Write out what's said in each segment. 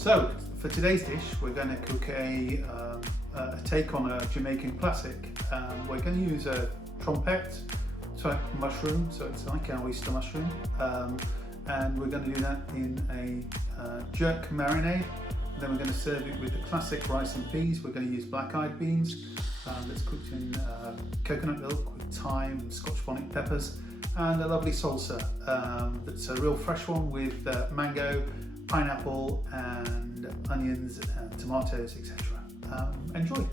So for today's dish, we're going to cook a take on a Jamaican classic. We're going to use a trumpet type mushroom, so it's like an oyster mushroom, and we're going to do that in a jerk marinade. Then we're going to serve it with the classic rice and peas. We're going to use black-eyed beans that's cooked in coconut milk with thyme and Scotch bonnet peppers, and a lovely salsa that's a real fresh one with mango, pineapple and onions, tomatoes, etc. Enjoy.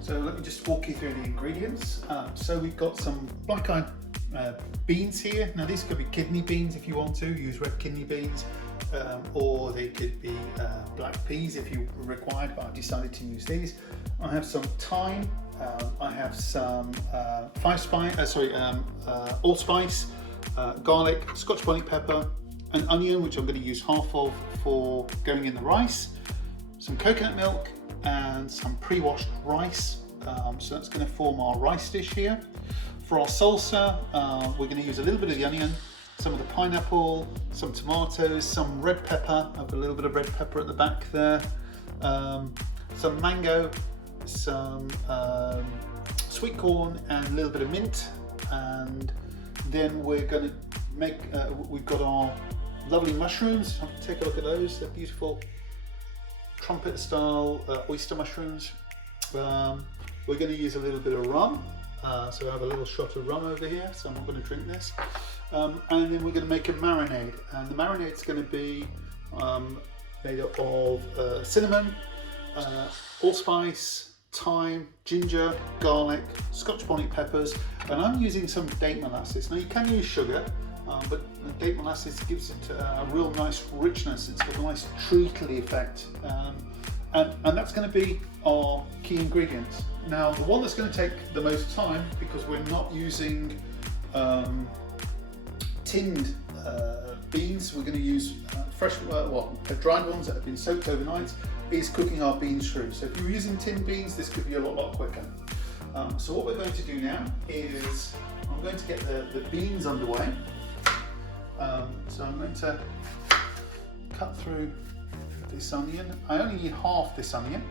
So let me just walk you through the ingredients. So we've got some black-eyed beans here. Now these could be kidney beans if you want to, use red kidney beans, or they could be black peas if you required, but I've decided to use these. I have some thyme, I have some allspice, garlic, Scotch bonnet pepper, an onion which I'm going to use half of for going in the rice, some coconut milk and some pre-washed rice. So that's going to form our rice dish here. For our salsa, we're going to use a little bit of the onion, some of the pineapple, some tomatoes, some red pepper. I've got a little bit of red pepper at the back there, some mango, some sweet corn and a little bit of mint. And then we're going to make, we've got our lovely mushrooms. Take a look at those, they're beautiful trumpet style oyster mushrooms. We're going to use a little bit of rum. So I have a little shot of rum over here, so I'm not going to drink this. And then we're going to make a marinade, and the marinade's going to be made up of cinnamon, allspice, thyme, ginger, garlic, Scotch bonnet peppers, and I'm using some date molasses. Now you can use sugar, but the date molasses gives it a real nice richness. It's got a nice treacly effect, and that's going to be our key ingredients. Now the one that's going to take the most time, because we're not using tinned beans, we're going to use fresh, dried ones that have been soaked overnight, is cooking our beans through. So if you're using tinned beans, this could be a lot quicker. So what we're going to do now is I'm going to get the beans underway. So I'm going to cut through this onion. I only need half this onion,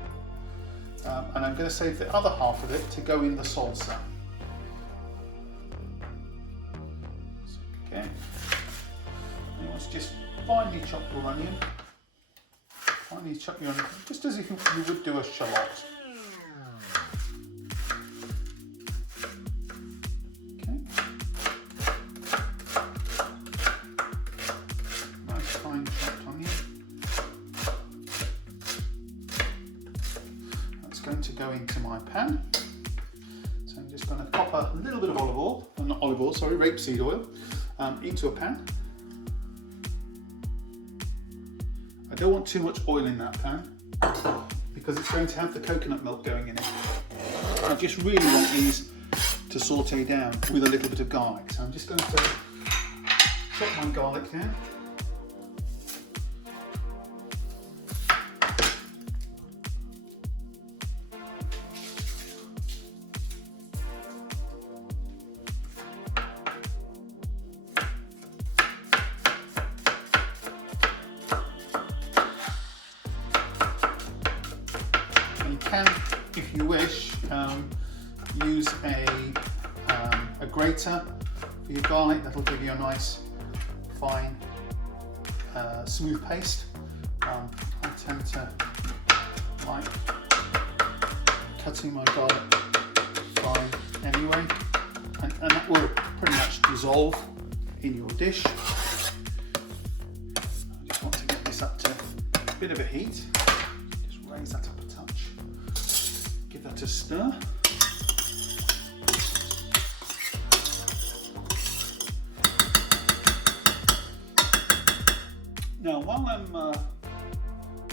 and I'm going to save the other half of it to go in the salsa. Okay. And let's just finely chop your onion. Finely chop your onion, just as if you would do a shallot. Okay. Nice fine chopped onion. That's going to go into my pan. So I'm just going to pop a little bit of olive oil, not olive oil, sorry, rapeseed oil, into a pan. I don't want too much oil in that pan because it's going to have the coconut milk going in it. I just really want these to saute down with a little bit of garlic. So I'm just going to chop my garlic down. You can, if you wish, use a grater for your garlic. That'll give you a nice, fine, smooth paste. I tend to like cutting my garlic fine anyway, and that will pretty much dissolve in your dish. I just want to get this up to a bit of a heat. Just raise that up a touch. Give that a stir. Now, while I'm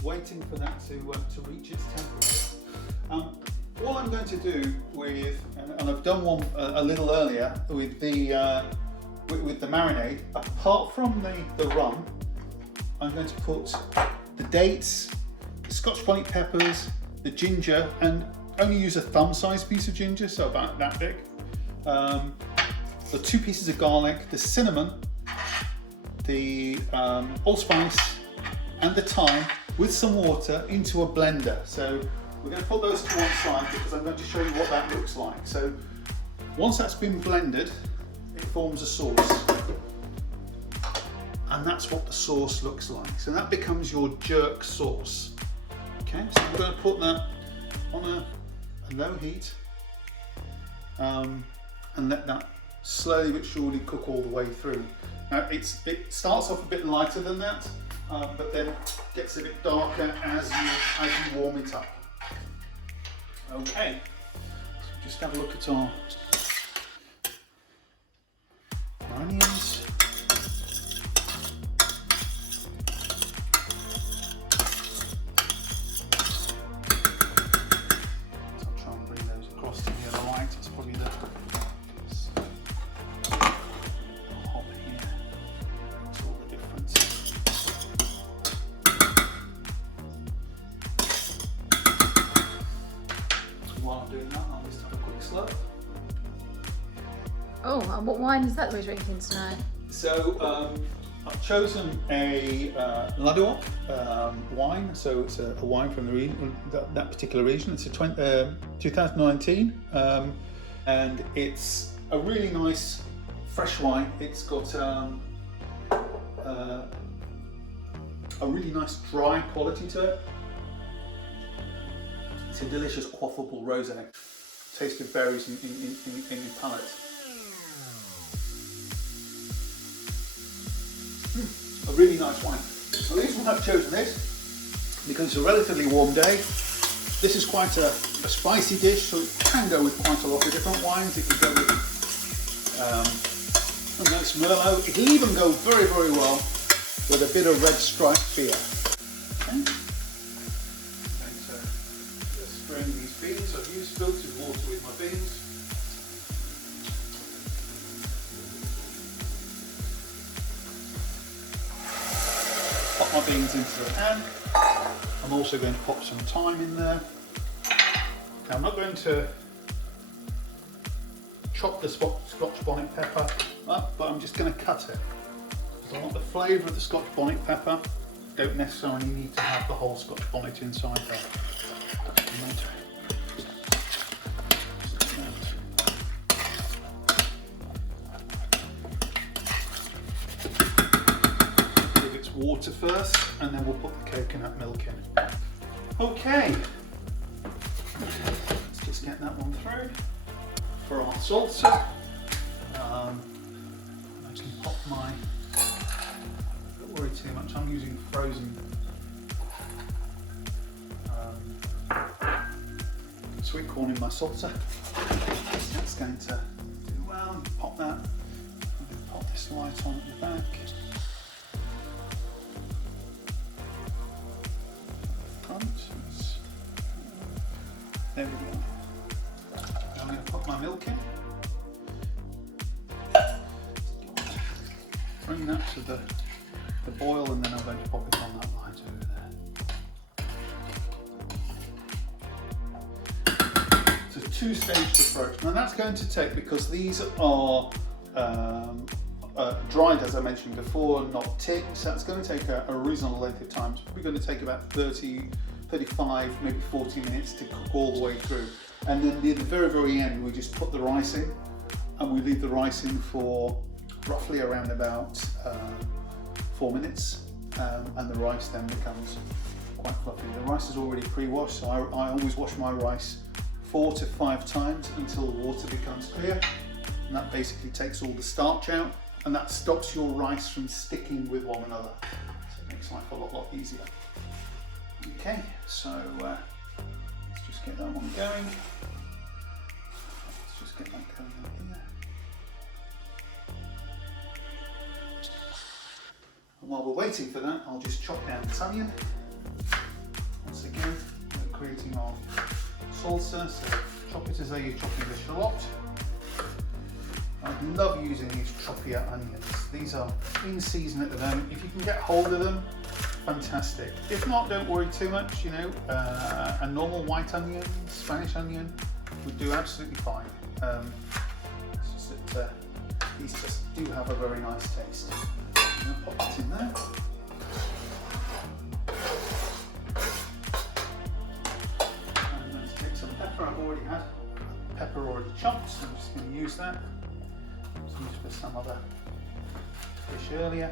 waiting for that to reach its temperature, what I'm going to do with, and I've done one a little earlier with the marinade, apart from the rum, I'm going to put the dates, the Scotch bonnet peppers, the ginger, and only use a thumb-sized piece of ginger, so about that big. The 2 pieces of garlic, the cinnamon, the allspice and the thyme with some water into a blender. So we're going to put those to one side because I'm going to show you what that looks like. So once that's been blended, it forms a sauce. And that's what the sauce looks like. So that becomes your jerk sauce. Okay, so I'm going to put that on a low heat and let that slowly but surely cook all the way through. Now it starts off a bit lighter than that, but then gets a bit darker as you warm it up. Okay, so just have a look at our onions. While I'm doing that, I'll just have a quick slurp. Oh, and what wine is that we're drinking tonight? So I've chosen a Ladouac wine. So it's a wine from the region, that particular region. It's a 2019, and it's a really nice fresh wine. It's got a really nice dry quality to it. It's a delicious quaffable rosé. Taste of berries in your palate. A really nice wine. So the reason I've chosen this, because it's a relatively warm day. This is quite a spicy dish, so it can go with quite a lot of different wines. It can go with a nice Merlot. It'll even go very, very well with a bit of red striped beer. Okay. These beans, I've used filtered water with my beans. Pop my beans into the pan. I'm also going to pop some thyme in there. Now I'm not going to chop the Scotch bonnet pepper up, but I'm just going to cut it. Because I want the flavour of the Scotch bonnet pepper. Don't necessarily need to have the whole Scotch bonnet inside there. Give its water first, and then we'll put the coconut milk in. Okay, let's just get that one through. For our salsa, I can pop my, don't worry too much, I'm using frozen sweet corn in my salsa. That's going to do well. Pop that. I'm going to pop this light on at the back. Front. There we go. I'm going to put my milk in. Bring that to the boil, and then I'm going to pop it on that light over there. Two-staged approach. Now that's going to take, because these are dried as I mentioned before, not ticked, so that's going to take a reasonable length of time. It's probably going to take about 30, 35, maybe 40 minutes to cook all the way through. And then near the very, very end, we just put the rice in, and we leave the rice in for roughly around about 4 minutes, and the rice then becomes quite fluffy. The rice is already pre-washed, so I always wash my rice 4 to 5 times until the water becomes clear, and that basically takes all the starch out, and that stops your rice from sticking with one another, so it makes life a lot easier. Okay, so let's just get that one going. Let's just get that going in here. And while we're waiting for that, I'll just chop down this onion. Once again, we're creating our salsa, so chop it as though you're chopping the shallot. I love using these choppier onions. These are in season at the moment. If you can get hold of them, fantastic. If not, don't worry too much. You know, a normal white onion, Spanish onion would do absolutely fine. It's just that these just do have a very nice taste. I'm going to pop use that. It was used for some other fish earlier.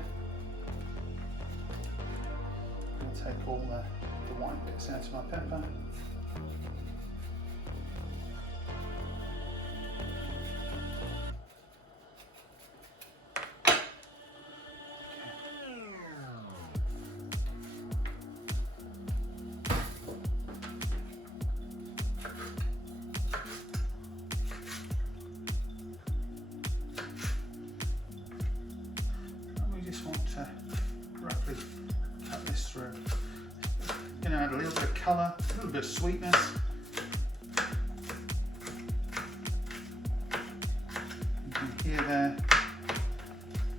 I'm going to take all the white bits out of my pepper. Roughly cut this through. Going to add a little bit of colour, a little bit of sweetness. You can hear there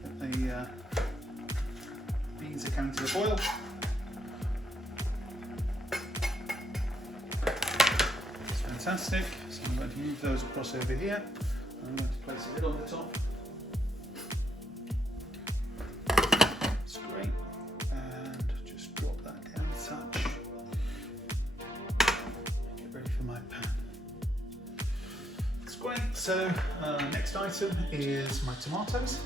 that the beans are coming to a boil. It's fantastic. So I'm going to move those across over here. I'm going to place a lid on the top. So next item is my tomatoes.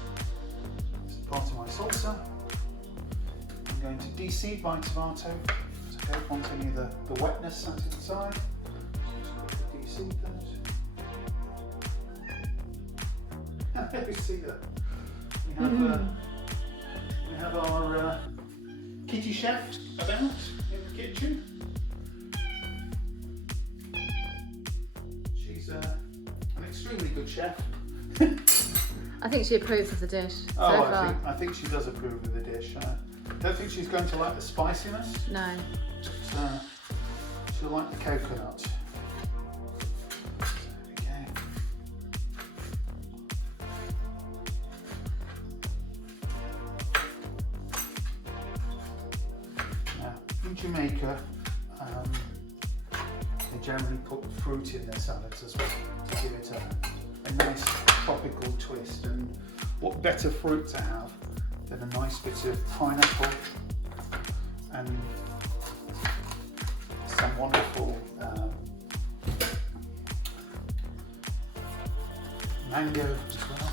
This is part of my salsa. I'm going to de-seed my tomato so I don't want any of the wetness sat inside. Just quickly de-seed those. There we see that. We have our kitty chef about in the kitchen. She's extremely good chef. I think she approves of the dish so far. I think she does approve of the dish. I don't think she's going to like the spiciness. No. But, she'll like the coconut. Okay. Now, in Jamaica, they generally put fruit in their salads as well to give it a nice tropical twist. And what better fruit to have than a nice bit of pineapple and some wonderful mango as well.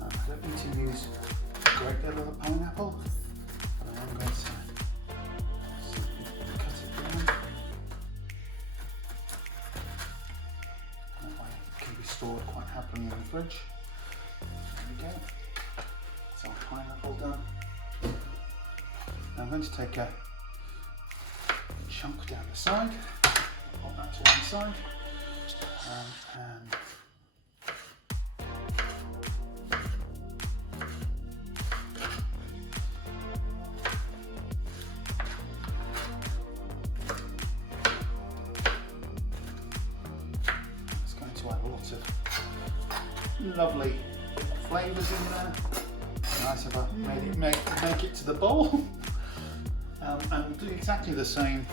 I don't need to use a great deal of the pineapple, but I am going to simply cut it down. That way it can be stored quite happily in the fridge. There we go. That's our pineapple done. Now I'm going to take a chunk down the side. I'll put that to one side. And it's going to add a lot of lovely flavours in there. Nice if I make it to the bowl. And do exactly the same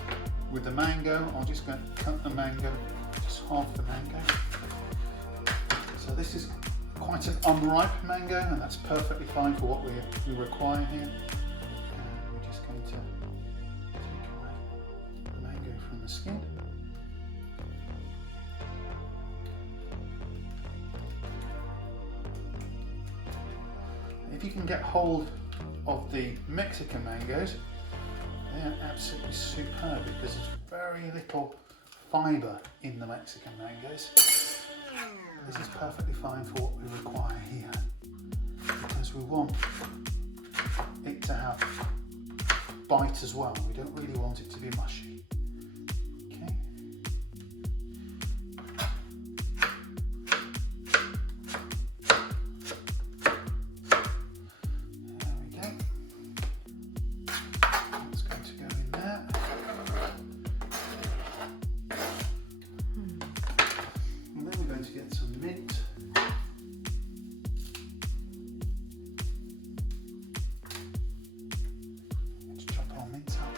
with the mango. I'm just going to cut the mango, just half the mango. So this is quite an unripe mango, and that's perfectly fine for what we require here. And we're just going to take away the mango from the skin. If you can get hold of the Mexican mangoes, they're absolutely superb because there's very little fibre in the Mexican mangoes. This is perfectly fine for what we require here, because we want it to have bite as well. We don't really want it to be mushy. Okay. Get some mint. Let's chop our mint up.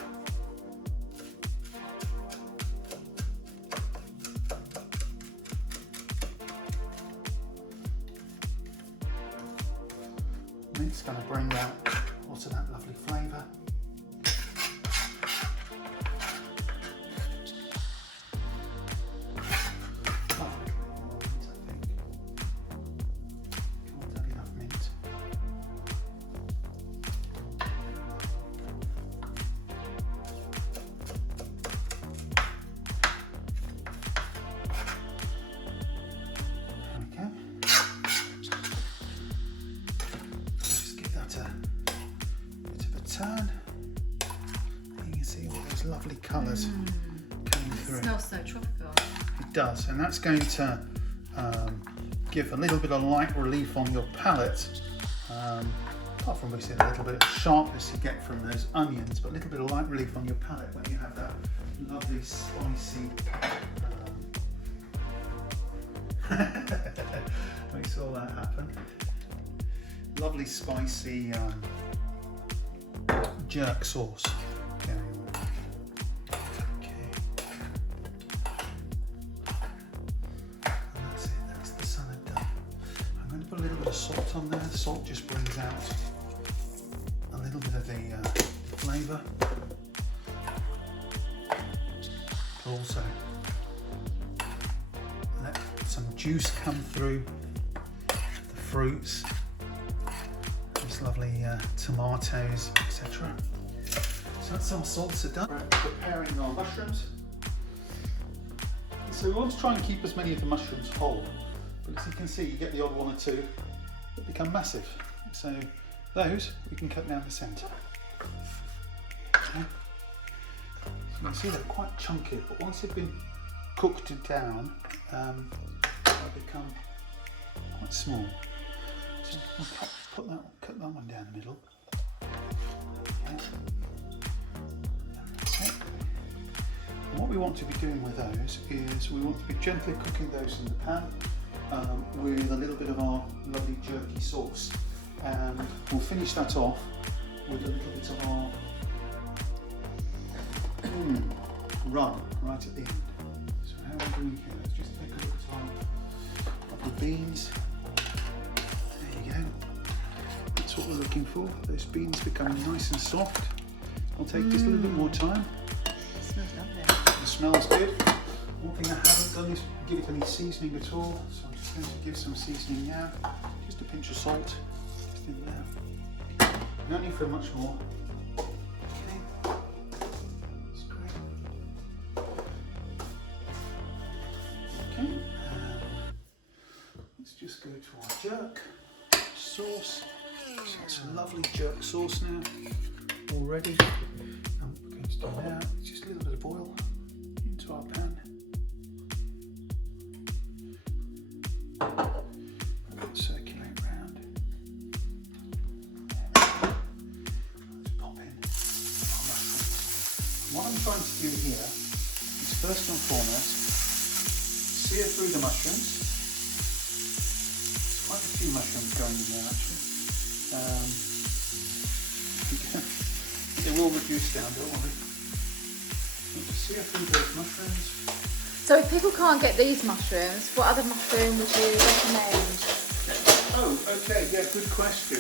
Mint's going to bring that colours coming It through. smells so tropical. It does, and that's going to give a little bit of light relief on your palate. Apart from obviously a little bit of sharpness you get from those onions, but a little bit of light relief on your palate when you have that lovely spicy. We saw that happen. Lovely spicy jerk sauce going on. Okay. And that's it, that's the salad done. I'm going to put a little bit of salt on there. Salt just brings out a little bit of the flavour. Also let some juice come through the fruits, these lovely tomatoes, etc. So that's our salsa done. We're preparing our mushrooms. So we want to try and keep as many of the mushrooms whole, but as you can see you get the odd one or two that become massive. So those we can cut down the centre. Okay. So you can see they're quite chunky, but once they've been cooked down, they become quite small. So we'll cut that one down the middle. Okay. That's it. And what we want to be doing with those is we want to be gently cooking those in the pan with a little bit of our lovely jerky sauce, and we'll finish that off with a little bit of our rum right at the end. So how are we doing here? Let's just take a look at our beans. There you go. That's what we're looking for. Those beans becoming nice and soft. I'll take just a little bit more time. It smells lovely. It smells good. One thing I haven't done is give it any seasoning at all, so I'm just going to give some seasoning now. Just a pinch of salt, just in there. No need for much more. Okay. That's great. Okay. Let's just go to our jerk sauce. So it's a lovely jerk sauce now already. And we're going to do now just a little bit of oil into our pan. Circulate round. Let's pop in our mushrooms. What I'm trying to do here is first and foremost sear through the mushrooms. There's quite a few mushrooms going in there actually. They will reduce down, don't worry. Just sear through those mushrooms. So if people can't get these mushrooms, what other mushroom would you recommend? Oh, okay, yeah, good question.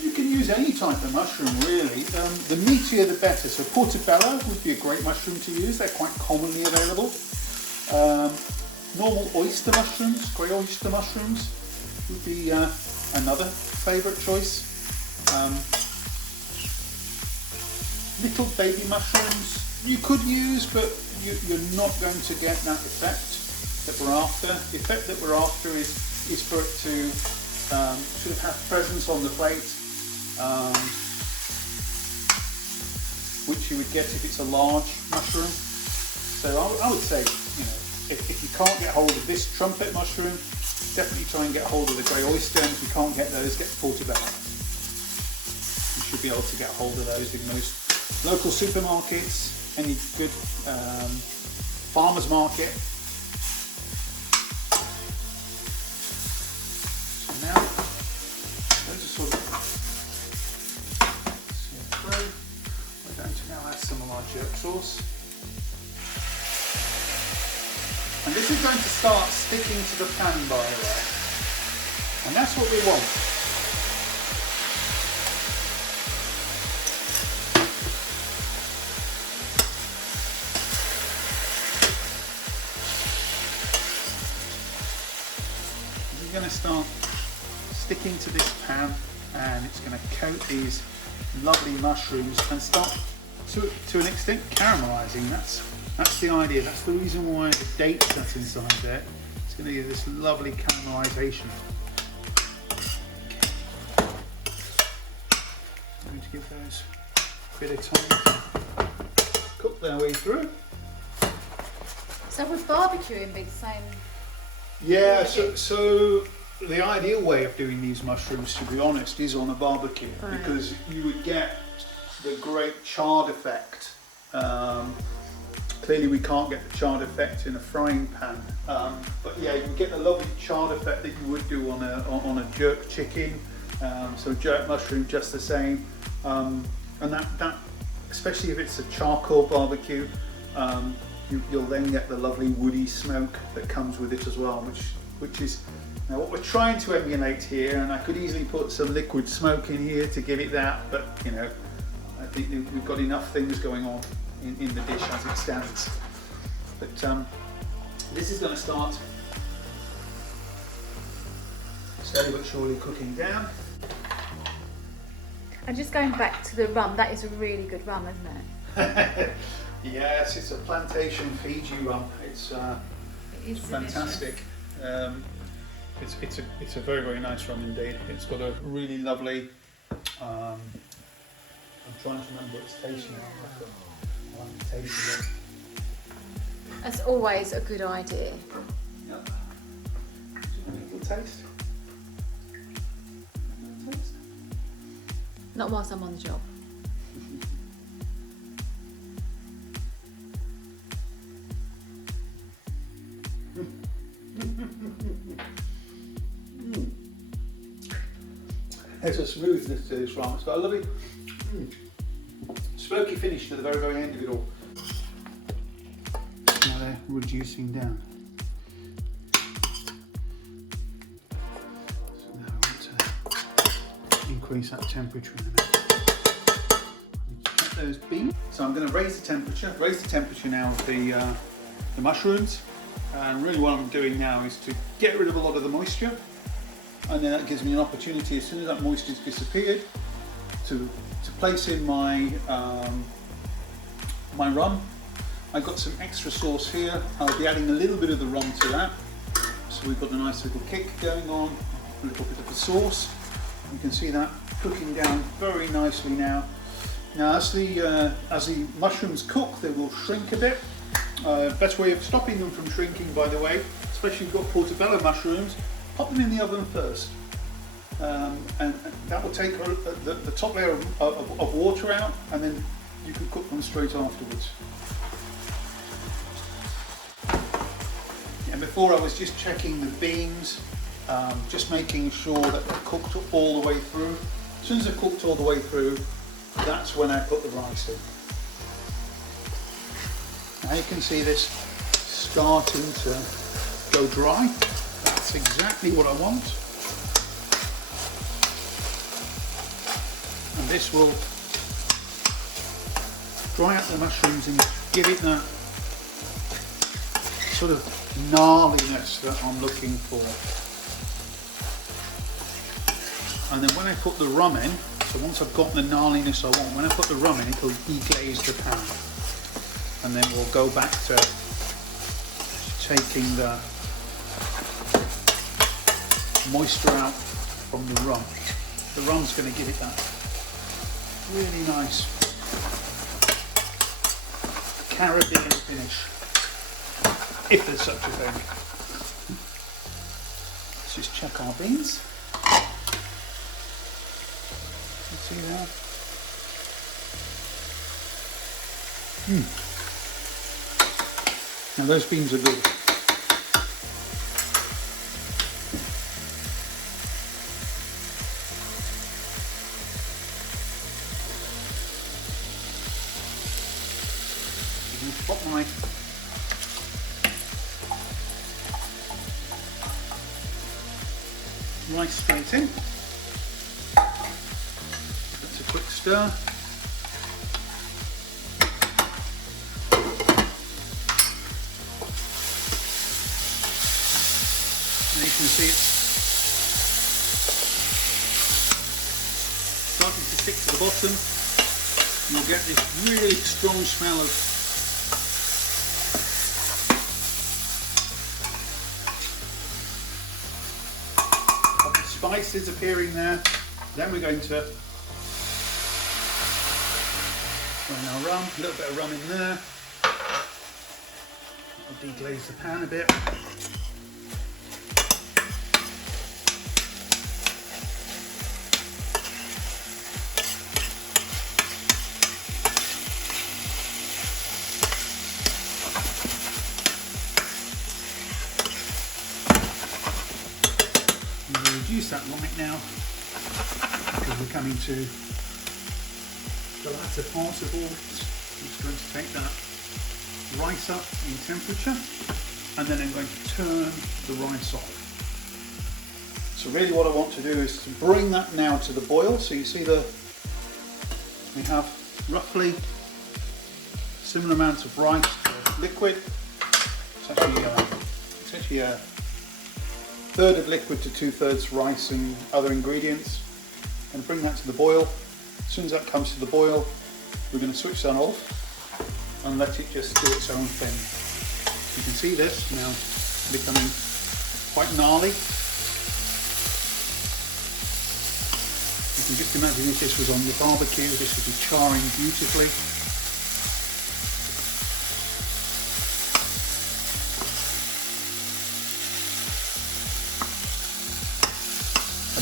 You can use any type of mushroom really. The meatier the better. So portobello would be a great mushroom to use. They're quite commonly available. Normal oyster mushrooms, grey oyster mushrooms would be another favourite choice. Little baby mushrooms you could use, but you're not going to get that effect that we're after. The effect that we're after is for it to sort of have presence on the plate, which you would get if it's a large mushroom. So I would say, if you can't get hold of this trumpet mushroom, definitely try and get hold of the grey oyster, and if you can't get those, get the portobello. You should be able to get hold of those in most local supermarkets, any good farmer's market. So now, those are sort of seared through. We're going to now add some of our jerk sauce. And this is going to start sticking to the pan, by the way. And that's what we want. Going to start sticking to this pan, and it's going to coat these lovely mushrooms and start to an extent caramelizing. That's the idea. That's the reason why the dates that's inside there. It's going to give this lovely caramelization. Okay. I'm going to give those a bit of time to their way through. So would barbecuing be the same? Yeah, so the ideal way of doing these mushrooms, to be honest, is on a barbecue, right, because you would get the great charred effect. Clearly we can't get the charred effect in a frying pan, but yeah, you can get the lovely charred effect that you would do on a jerk chicken. So jerk mushroom just the same, and that especially if it's a charcoal barbecue, you'll then get the lovely woody smoke that comes with it as well, which is now what we're trying to emulate here. And I could easily put some liquid smoke in here to give it that, but you know, I think we've got enough things going on in the dish as it stands. But this is going to start slowly but surely cooking down. And just going back to the rum, that is a really good rum, isn't it? Yes, it's a plantation Fiji rum. It's fantastic. It's a very, very nice rum indeed. It's got a really lovely. I'm trying to remember what it's tasting like. I like the taste of it. That's always a good idea. Yep. Do you want a little taste? Not whilst I'm on the job. There's a smoothness to this rum. It's got a lovely smoky finish to the very, very end of it all. Now they're reducing down. So now I want to increase that temperature in a minute. Check those beans. So I'm going to raise the temperature now of the mushrooms. And really what I'm doing now is to get rid of a lot of the moisture, and then that gives me an opportunity, as soon as that moisture's disappeared, to place in my my rum. I've got some extra sauce here. I'll be adding a little bit of the rum to that, so we've got a nice little kick going on, a little bit of the sauce. You can see that cooking down very nicely now. Now as the mushrooms cook, they will shrink a bit. Best way of stopping them from shrinking, by the way, especially if you've got portobello mushrooms, pop them in the oven first, and that will take the top layer of water out, and then you can cook them straight afterwards. And before I was just checking the beans, just making sure that they're cooked all the way through. As soon as they're cooked all the way through, that's when I put the rice in. Now you can see this starting to go dry. That's exactly what I want. And this will dry out the mushrooms and give it that sort of gnarliness that I'm looking for. And then when I put the rum in, so once I've got the gnarliness I want, when I put the rum in, it'll deglaze the pan. And then we'll go back to taking the moisture out from the rum. The rum's going to give it that really nice Caribbean finish, if there's such a thing. Let's just check our beans. You see that? Now those beans are good. Pop my rice straight in. That's a quick stir. And you can see it's starting to stick to the bottom. You'll get this really strong smell of spices appearing there. Then we're going to Throw in our rum, a little bit of rum in there. I'll deglaze the pan a bit. Reduce that light now because we're coming to the latter part of all this. I'm just going to take that rice up in temperature and then I'm going to turn the rice off. So really what I want to do is to bring that now to the boil. So you see we have roughly similar amounts of rice to liquid. It's actually a third of liquid to 2/3 rice and other ingredients, and bring that to the boil. As soon as that comes to the boil, we're going to switch that off and let it just do its own thing. You can see this now becoming quite gnarly. You can just imagine if this was on the barbecue, this would be charring beautifully.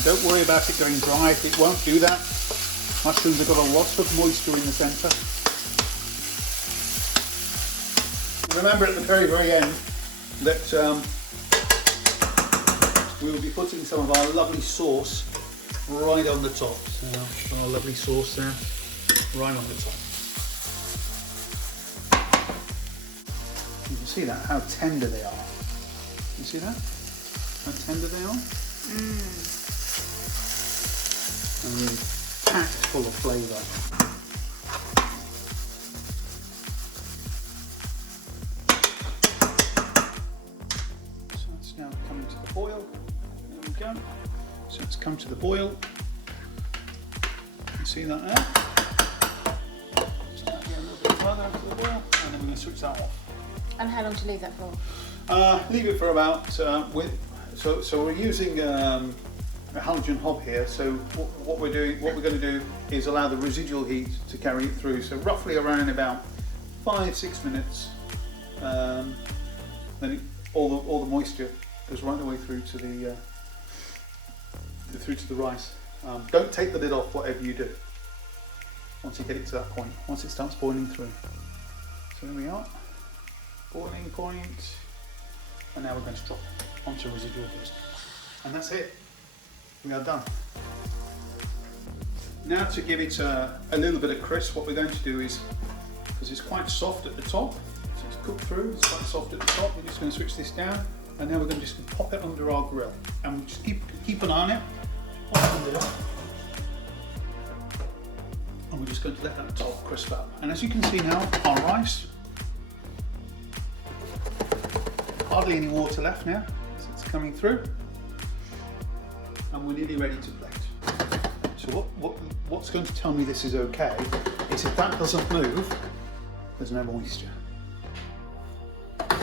Don't worry about it going dry, it won't do that. Mushrooms have got a lot of moisture in the centre. Remember at the very, very end that we will be putting some of our lovely sauce right on the top. So our lovely sauce there, right on the top. You can see that, how tender they are. You see that? How tender they are? And really packed full of flavour. So it's now coming to the boil. There we go. So it's come to the boil. You can see that there. Just add a little bit further to the boil, and then we're going to switch that off. And how long do you leave that for? Leave it for about. So we're using a halogen hob here, so what we're going to do is allow the residual heat to carry it through, so roughly around about 5-6 minutes, then all the moisture goes right the way through to the rice. Don't take the lid off whatever you do once you get it to that point, once it starts boiling through. So there we are, boiling point, and now we're going to drop onto residual heat, and that's it. We are done. Now to give it a little bit of crisp, what we're going to do is, because it's quite soft at the top, so it's cooked through, it's quite soft at the top, we're just going to switch this down, and now we're going to just pop it under our grill, and we'll just keep an eye on it, pop it under there, and we're just going to let that top crisp up. And as you can see now, our rice, hardly any water left now, so it's coming through. And we're nearly ready to plate. So what's going to tell me this is okay is if that doesn't move, there's no moisture. And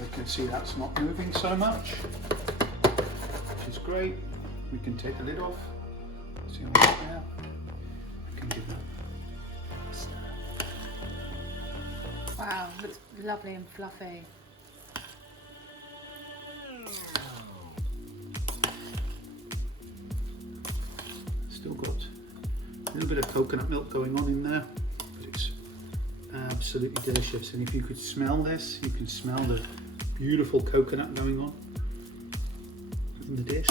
we can see that's not moving so much, which is great. We can take the lid off. See how it's there. We can give that a stir. Wow, looks lovely and fluffy. Still got a little bit of coconut milk going on in there, but it's absolutely delicious. And if you could smell this, you can smell the beautiful coconut going on in the dish.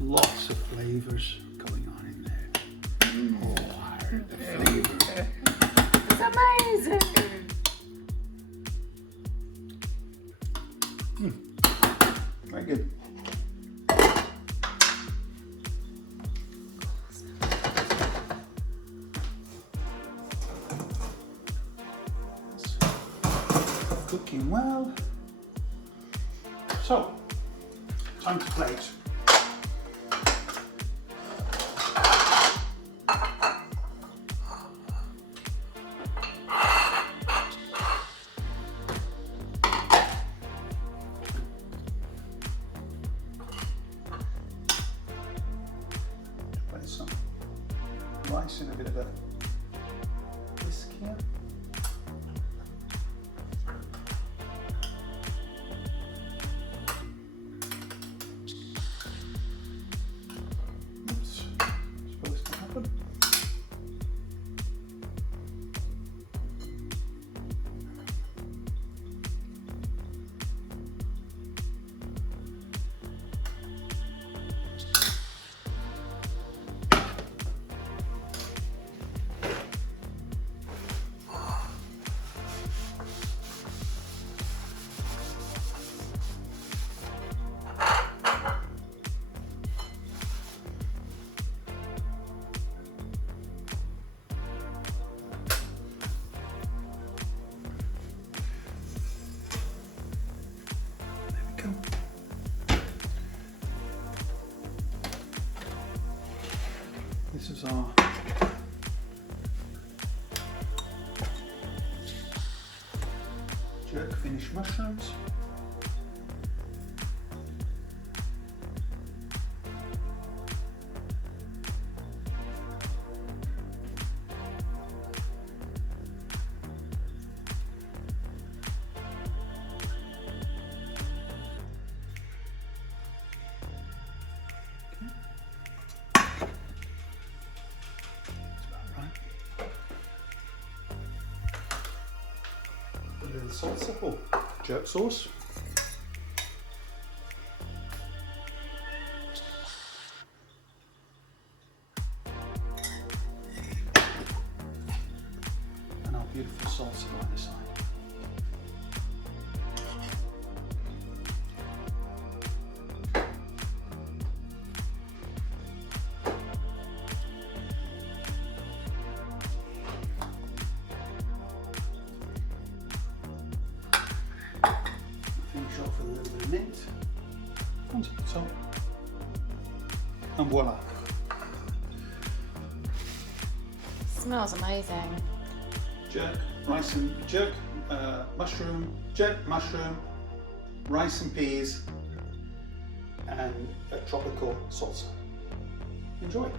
Lots of flavours going on in there. Oh, the flavour. It's amazing. Very good. Cooking well. So, time to plate. Place some mixing a bit of a whisk here. Oops, suppose this can happen. This is our jerk finished mushrooms. A little salsa or jerk sauce. And our beautiful salsa by the side. Finish off with a little bit of mint onto the top, and voila. Smells amazing. Jerk, rice and jerk, mushroom, jerk, mushroom, rice and peas, and a tropical salsa. Enjoy.